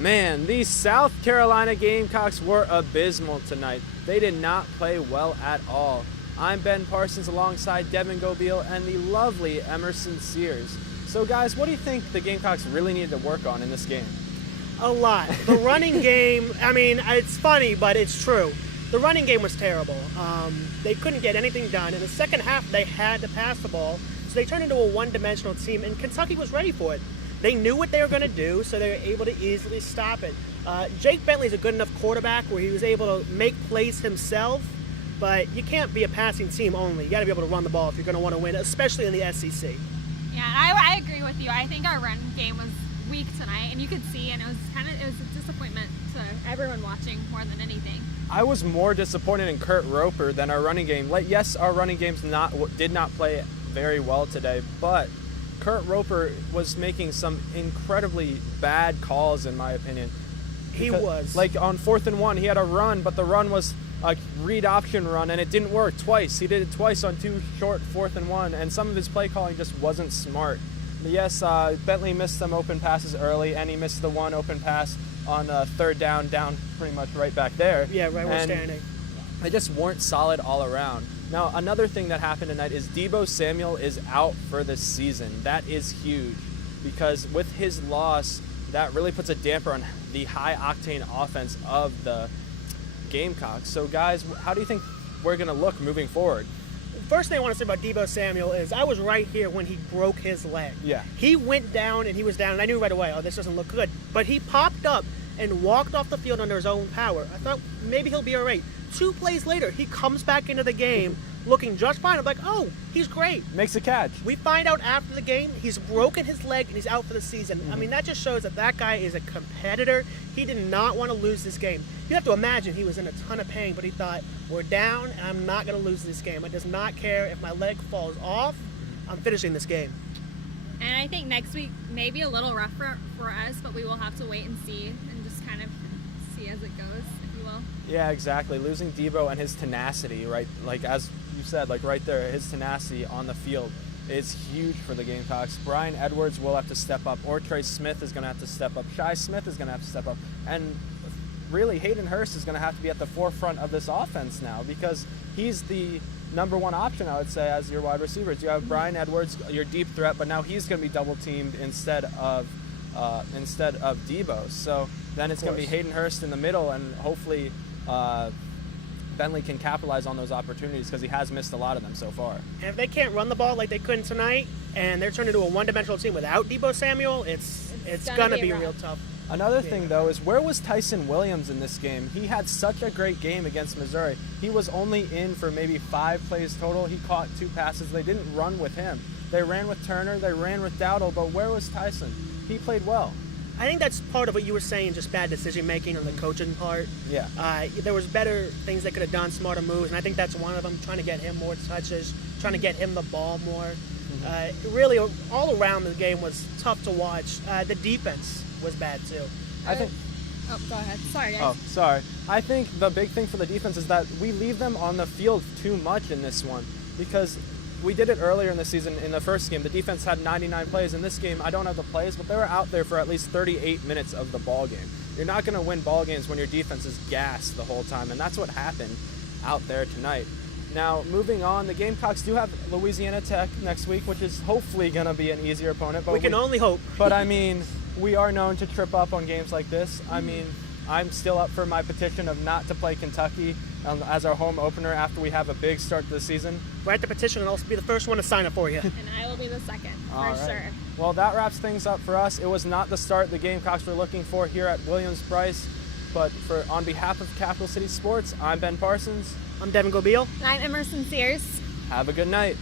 Man, these South Carolina Gamecocks were abysmal tonight. They did not play well at all. I'm Ben Parsons alongside Devin Gobeil and the lovely Emerson Sears. So guys, what do you think the Gamecocks really needed to work on in this game? A lot. The running game, I mean, it's funny, but it's true. The running game was terrible. They couldn't get anything done. In the second half, they had to pass the ball, so they turned into a one-dimensional team, and Kentucky was ready for it. They knew what they were going to do, so they were able to easily stop it. Jake Bentley's a good enough quarterback where he was able to make plays himself, but you can't be a passing team only. You got to be able to run the ball if you're going to want to win, especially in the SEC. Yeah, I agree with you. I think our run game was weak tonight, and you could see, and it was a disappointment to everyone watching more than anything. I was more disappointed in Kurt Roper than our running game. Yes, our running games did not play very well today, but Kurt Roper was making some incredibly bad calls, in my opinion. He was. Like on 4th and 1, he had a run, but the run was a read option run, and it didn't work twice. He did it twice on 2 short 4th and 1, and some of his play calling just wasn't smart. But yes, Bentley missed some open passes early, and he missed the one open pass on 3rd down pretty much right back there. Yeah, right where we're standing. They just weren't solid all around. Now, another thing that happened tonight is Deebo Samuel is out for the season. That is huge because with his loss, that really puts a damper on the high-octane offense of the Gamecocks. So, guys, how do you think we're going to look moving forward? First thing I want to say about Deebo Samuel is I was right here when he broke his leg. Yeah. He went down and he was down, and I knew right away, oh, this doesn't look good. But he popped up and walked off the field under his own power. I thought maybe he'll be all right. 2 plays later, he comes back into the game looking just fine. I'm like, oh, he's great. Makes a catch. We find out after the game he's broken his leg and he's out for the season. Mm-hmm. I mean, that just shows that guy is a competitor. He did not want to lose this game. You have to imagine he was in a ton of pain, but he thought, we're down and I'm not going to lose this game. I does not care if my leg falls off. I'm finishing this game. And I think next week may be a little rough for us, but we will have to wait and see and just kind of see as it goes, if you will. Yeah, exactly. Losing Deebo and his tenacity, right? Like as you said, like right there, his tenacity on the field is huge for the Gamecocks. Brian Edwards will have to step up, or Trey Smith is going to have to step up. Shi Smith is going to have to step up. And really, Hayden Hurst is going to have to be at the forefront of this offense now because he's the number one option, I would say, as your wide receivers. You have Brian Edwards, your deep threat, but now he's going to be double teamed instead of Deebo. So then it's going to be Hayden Hurst in the middle, and hopefully Bentley can capitalize on those opportunities because he has missed a lot of them so far. And if they can't run the ball like they couldn't tonight, and they're turned into a one-dimensional team without Deebo Samuel, it's going to be real tough. Another thing, though, is where was Tyson Williams in this game? He had such a great game against Missouri. He was only in for maybe 5 plays total. He caught 2 passes. They didn't run with him. They ran with Turner. They ran with Dowdle. But where was Tyson? He played well. I think that's part of what you were saying, just bad decision-making on the coaching part. Yeah. There was better things they could have done, smarter moves, and I think that's one of them, trying to get him more touches, trying to get him the ball more. Really, all around the game was tough to watch. The defense was bad, too. I think. Oh, go ahead. Sorry, guys. Oh, sorry. I think the big thing for the defense is that we leave them on the field too much in this one because we did it earlier in the season. In the first game, the defense had 99 plays. In this game, I don't have the plays, but they were out there for at least 38 minutes of the ball game. You're not going to win ball games when your defense is gassed the whole time, and that's what happened out there tonight. Now, moving on, the Gamecocks do have Louisiana Tech next week, which is hopefully going to be an easier opponent. But we can only hope. But, I mean, we are known to trip up on games like this. I mean, I'm still up for my petition of not to play Kentucky as our home opener after we have a big start to the season. Write the petition and I'll be the first one to sign it for you. And I will be the second, sure. Well, that wraps things up for us. It was not the start the Gamecocks were looking for here at Williams-Brice. But on behalf of Capital City Sports, I'm Ben Parsons. I'm Devin Gobeil. And I'm Emerson Sears. Have a good night.